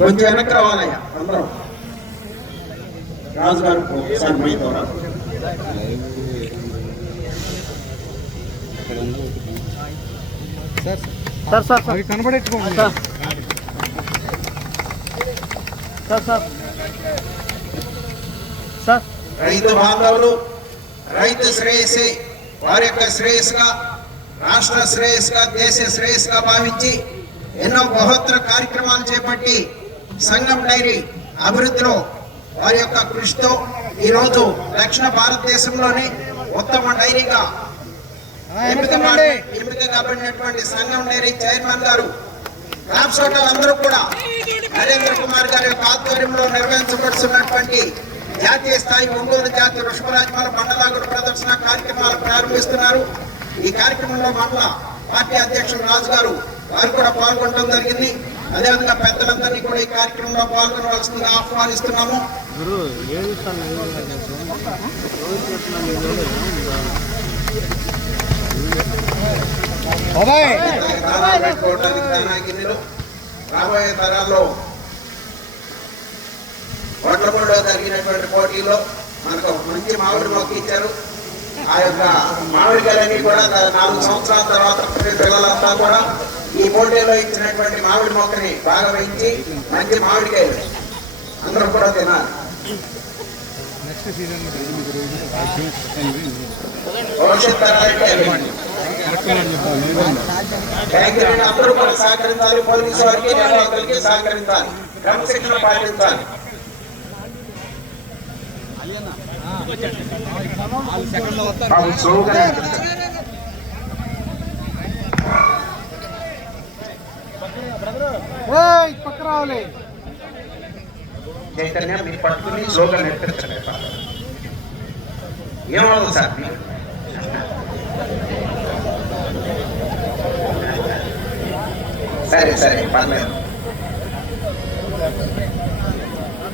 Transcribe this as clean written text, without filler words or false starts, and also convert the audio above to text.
కొంచెం వెనక్కి రావాలయ్యా అందరం. రాజుగారు ఒకసారి మైతో సార్ సార్ అవి కనబడేట్టుకోండి సార్. సార్ సార్ సార్ రైతు బాంధవులు రైతు శ్రేయస్సే వారి యొక్క శ్రేయస్సుగా, రాష్ట్ర శ్రేయస్సుగా, దేశ శ్రేయస్సుగా భావించి ఎన్నో బహోత్తర కార్యక్రమాలు చేపట్టి సంఘం డైరీ అభివృద్ధిలో వారి యొక్క కృషితో ఈరోజు దక్షిణ భారతదేశంలోని ఉత్తమ డైరీగా ఎంపిక కాబడినటువంటి సంఘం డైరీ చైర్మన్ గారు, క్రాప్స్ అందరూ కూడా నరేంద్ర కుమార్ గారి యొక్క ఆధ్వర్యంలో నిర్వహించబడుతున్నటువంటి జాతీయ స్థాయి ఒంగోలు జాతి వృషభరాజమాల మండలాగుడు ప్రదర్శన కార్యక్రమాలు ప్రారంభిస్తున్నారు. ఈ కార్యక్రమంలో మండల పార్టీ అధ్యక్షుడు రాజు గారు వారు కూడా పాల్గొనడం జరిగింది. అదేవిధంగా పెద్దలందరినీ కూడా ఈ కార్యక్రమంలో పాల్గొనవలసిందిగా ఆహ్వానిస్తున్నాము. రాబోయే తరాల్లో వడ్లపూడిలో జరిగినటువంటి పోటీలో మనకు మంచి మామిడి మొక్క ఇచ్చారు. ఆ యొక్క మామిడికాయలన్నీ కూడా 4 సంవత్సరాల తర్వాత పిల్లలంతా కూడా ఈ పోటీలో ఇచ్చినటువంటి మామిడి మొక్కని బాగా పెంచి మంచి మామిడికాయలు అందరూ కూడా తినాలి. భవిష్యత్ తరాలకి అందరూ కూడా సహకరించాలి. పోలీసు వారికి నిర్వాహకులకి సహకరించాలి, క్రమశిక్షణ పాటించాలి. పక్క రావాలి. చైతన్య మీరు పట్టుకుని స్లోగా నేర్పించండి. ఏమవుతుంది సార్? సరే సరే పర్లేదు.